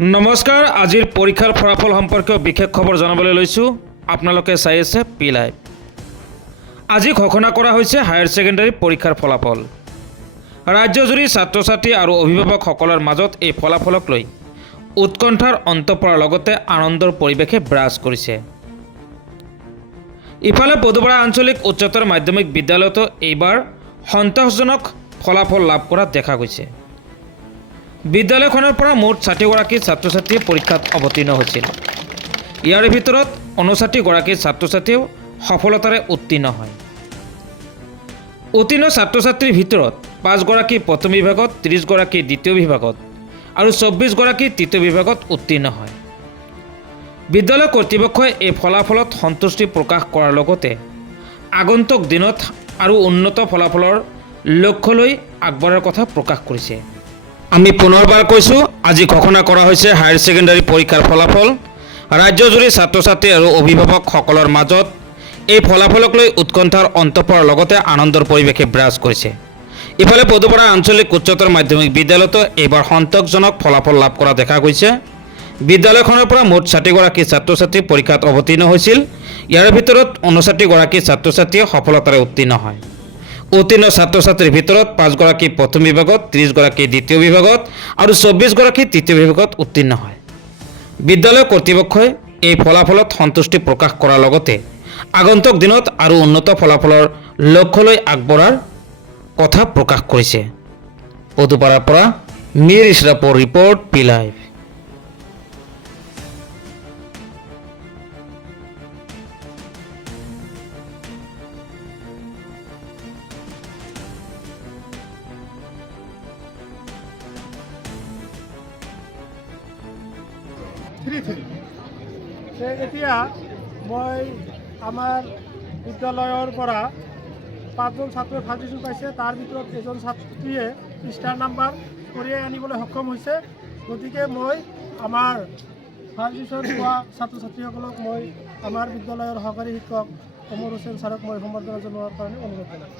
নমস্কাৰ, আজিৰ পৰীক্ষাৰ ফলাফল সম্পৰ্কীয় বিশেষ খবৰ জানাবলৈ লৈছোঁ। আপোনালোকে চাই আছে পি লাইভ। আজি ঘোষণা কৰা হৈছে হায়াৰ ছেকেণ্ডাৰী পৰীক্ষাৰ ফলাফল। ৰাজ্যজুৰি ছাত্ৰ ছাত্ৰী আৰু অভিভাৱকসকলৰ মাজত এই ফলাফলক লৈ উৎকণ্ঠাৰ অন্ত পৰাৰ লগতে আনন্দৰ পৰিৱেশে বিৰাজ কৰিছে। ইফালে পদুপাৰা আঞ্চলিক উচ্চতৰ মাধ্যমিক বিদ্যালয়তো এইবাৰ সন্তোষজনক ফলাফল লাভ কৰা দেখা গৈছে। বিদ্যালয়খনৰ পৰা মুঠ ৬০গৰাকী ছাত্ৰ ছাত্ৰীয়ে পৰীক্ষাত অৱতীৰ্ণ হৈছিল। ইয়াৰ ভিতৰত ৫৯গৰাকী ছাত্ৰ ছাত্ৰীয়েও সফলতাৰে উত্তীৰ্ণ হয়। উত্তীৰ্ণ ছাত্ৰ ছাত্ৰীৰ ভিতৰত ৫গৰাকী প্ৰথম বিভাগত, ৩০গৰাকী দ্বিতীয় বিভাগত আৰু ২৪গৰাকী তৃতীয় বিভাগত উত্তীৰ্ণ হয়। বিদ্যালয় কৰ্তৃপক্ষই এই ফলাফলত সন্তুষ্টি প্ৰকাশ কৰাৰ লগতে আগন্তুক দিনত আৰু উন্নত ফলাফলৰ লক্ষ্য লৈ আগবঢ়াৰ কথা প্ৰকাশ কৰিছে। আমি পুনৰবাৰ কৈছোঁ, আজি ঘোষণা কৰা হৈছে হায়াৰ ছেকেণ্ডাৰী পৰীক্ষাৰ ফলাফল। ৰাজ্যজুৰি ছাত্ৰ ছাত্ৰী আৰু অভিভাৱকসকলৰ মাজত এই ফলাফলক লৈ উৎকণ্ঠাৰ অন্ত পৰাৰ লগতে আনন্দৰ পৰিৱেশে বিৰাজ কৰিছে। ইফালে পদুপাৰা আঞ্চলিক উচ্চতৰ মাধ্যমিক বিদ্যালয়তো এইবাৰ সন্তোষজনক ফলাফল লাভ কৰা দেখা গৈছে। বিদ্যালয়খনৰ পৰা মুঠ ৬০গৰাকী ছাত্ৰ ছাত্ৰী পৰীক্ষাত অৱতীৰ্ণ হৈছিল। ইয়াৰ ভিতৰত ৫৯গৰাকী ছাত্ৰ ছাত্ৰীয়ে সফলতাৰে উত্তীৰ্ণ হয়। উত্তীৰ্ণ ছাত্ৰ ছাত্ৰীৰ ভিতৰত ৫গৰাকী প্ৰথম বিভাগত, ৩০গৰাকী দ্বিতীয় বিভাগত আৰু ২৪গৰাকী তৃতীয় বিভাগত উত্তীৰ্ণ হয়। বিদ্যালয় কৰ্তৃপক্ষই এই ফলাফলত সন্তুষ্টি প্ৰকাশ কৰাৰ লগতে আগন্তুক দিনত আৰু উন্নত ফলাফলৰ লক্ষ্য লৈ আগবঢ়াৰ কথা প্ৰকাশ কৰিছে। পদুপাৰাৰ পৰা মিৰ ইছৰাফৰ ৰিপৰ্ট, পি লাইভ। এতিয়া মই আমাৰ বিদ্যালয়ৰ পৰা ৫জন ছাত্ৰই ফাৰ্ষ্ট ডিভিজন পাইছে। তাৰ ভিতৰত এজন ছাত্ৰীয়ে ষ্টাৰ নাম্বাৰ কঢ়িয়াই আনিবলৈ সক্ষম হৈছে। গতিকে মই আমাৰ ফাৰ্ষ্ট ডিভিজন পোৱা ছাত্ৰ ছাত্ৰীসকলক মই আমাৰ বিদ্যালয়ৰ সহকাৰী শিক্ষক অমৰ হুছেইন ছাৰক মই সম্বৰ্ধনা জনোৱাৰ কাৰণে অনুৰোধ জনাইছোঁ।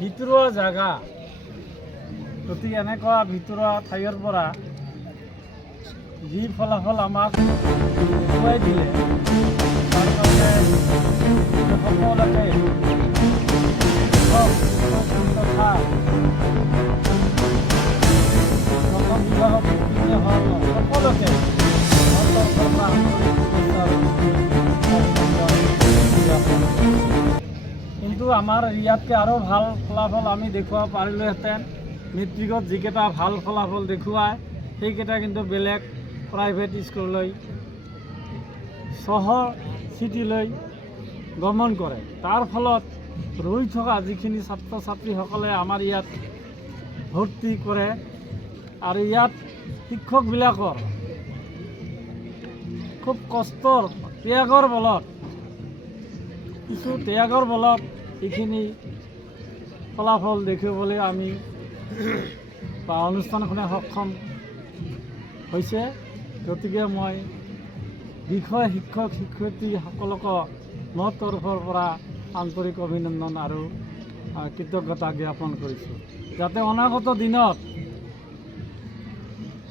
ভিতৰুৱা জাগা, গতিকে এনেকুৱা ভিতৰুৱা ঠাইৰ পৰা যি ফলাফল আমাক দেখুৱাই দিলে তাৰ কাৰণে সকলোকে তথা প্ৰথম বিভাগত উত্তীৰ্ণ হোৱা সকলোকে কিন্তু আমাৰ ইয়াতকৈ আৰু ভাল ফলাফল আমি দেখুৱাব পাৰিলোহেঁতেন। মেট্ৰিকত যিকেইটা ভাল ফলাফল দেখুৱায় সেইকেইটা কিন্তু বেলেগ প্ৰাইভেট স্কুললৈ, চহৰ চিটিলৈ গমন কৰে। তাৰ ফলত ৰৈ থকা যিখিনি ছাত্ৰ ছাত্ৰীসকলে আমাৰ ইয়াত ভৰ্তি কৰে আৰু ইয়াত শিক্ষকবিলাকৰ খুব কষ্টৰ ত্যাগৰ বলত এইখিনি ফলাফল দেখিবলৈ আমি বা অনুষ্ঠানখনে সক্ষম হৈছে। গতিকে মই বিষয় শিক্ষক শিক্ষয়িত্ৰীসকলকো মোৰ তৰফৰ পৰা আন্তৰিক অভিনন্দন আৰু কৃতজ্ঞতা জ্ঞাপন কৰিছোঁ। যাতে অনাগত দিনত,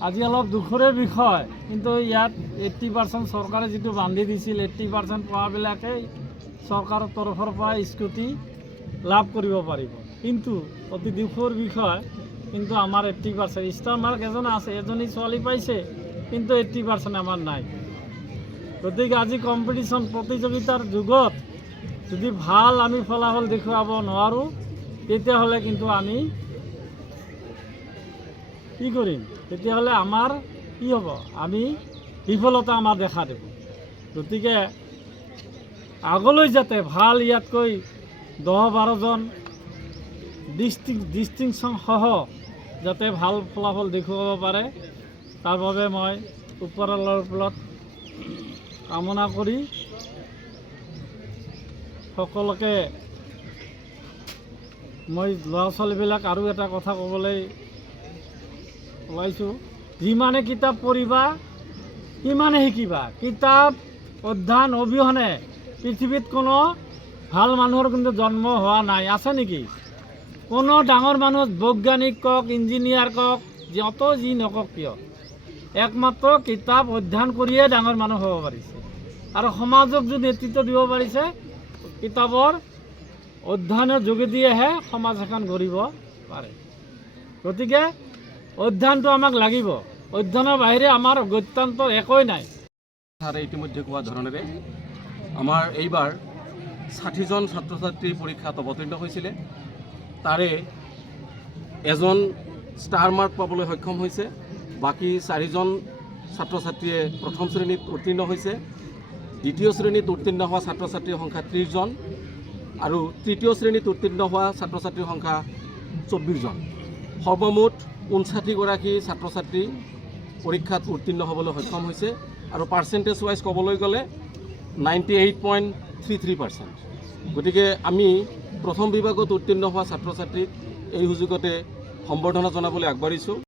আজি অলপ দুখৰে বিষয়, কিন্তু ইয়াত 80% চৰকাৰে যিটো বান্ধি দিছিল, 80% পোৱাবিলাকেই চৰকাৰৰ তৰফৰ পৰা স্কুটি লাভ কৰিব পাৰিব। কিন্তু অতি দুখৰ বিষয়, কিন্তু আমাৰ 80% ষ্টাৰ মাৰ্ক এজনী ছোৱালী পাইছে, কিন্তু 80% আমাৰ নাই। গতিকে আজি কম্পিটিশ্যন প্ৰতিযোগিতাৰ যুগত যদি ভাল আমি ফলাফল দেখুৱাব নোৱাৰোঁ, তেতিয়াহ'লে কিন্তু আমি কি কৰিম? তেতিয়াহ'লে আমাৰ কি হ'ব? আমি বিফলতা আমাৰ দেখা দিব। গতিকে আগলৈ যাতে ভাল ইয়াতকৈ 10-12জন ডিষ্টিংশ্যন সহ যাতে ভাল ফলাফল দেখুৱাব পাৰে, তাৰ বাবে মই ওপৰৱালাৰ ফলত কামনা কৰি সকলোকে মই ল'ৰা ছোৱালীবিলাক আৰু এটা কথা ক'বলৈ ওলাইছোঁ, যিমানে কিতাপ পঢ়িবা সিমানে শিকিবা। কিতাপ অধ্যয়ন অবিহনে পৃথিৱীত কোনো ভাল মানুহৰ কিন্তু জন্ম হোৱা নাই। আছে নেকি? কোনো ডাঙৰ মানুহ, বৈজ্ঞানিক কওক, ইঞ্জিনিয়াৰ কওক, যত যি নকওক কিয় একমাত্ৰ কিতাপ অধ্যয়ন কৰিয়ে ডাঙৰ মানুহ হ'ব পাৰিছে আৰু সমাজক যদি নেতৃত্ব দিব পাৰিছে কিতাপৰ অধ্যয়নৰ যোগেদিয়েহে সমাজ এখন গঢ়িব পাৰে। গতিকে অধ্যয়নটো আমাক লাগিব, অধ্যয়নৰ বাহিৰে আমাৰ গত্যন্তৰ একোৱেই নাই। ছাৰে ইতিমধ্যে কোৱা ধৰণেৰে আমাৰ এইবাৰ ৬০জন ছাত্ৰ ছাত্ৰী পৰীক্ষাত অৱতীৰ্ণ হৈছিলে, তাৰে এজন ষ্টাৰ মাৰ্ক পাবলৈ সক্ষম হৈছে, বাকী 4জন ছাত্ৰ ছাত্ৰীয়ে প্ৰথম শ্ৰেণীত উত্তীৰ্ণ হৈছে। দ্বিতীয় শ্ৰেণীত উত্তীৰ্ণ হোৱা ছাত্ৰ ছাত্ৰীৰ সংখ্যা 30জন আৰু তৃতীয় শ্ৰেণীত উত্তীৰ্ণ হোৱা ছাত্ৰ ছাত্ৰীৰ সংখ্যা 24জন। সৰ্বমুঠ 59গৰাকী ছাত্ৰ ছাত্ৰী পৰীক্ষাত উত্তীৰ্ণ হ'বলৈ সক্ষম হৈছে আৰু পাৰ্চেণ্টেজ ৱাইজ ক'বলৈ গ'লে 98.33%। গতিকে আমি প্ৰথম বিভাগত উত্তীৰ্ণ হোৱা ছাত্ৰ ছাত্ৰীক এই সুযোগতে সম্বৰ্ধনা জনাবলৈ আগবাঢ়িছোঁ।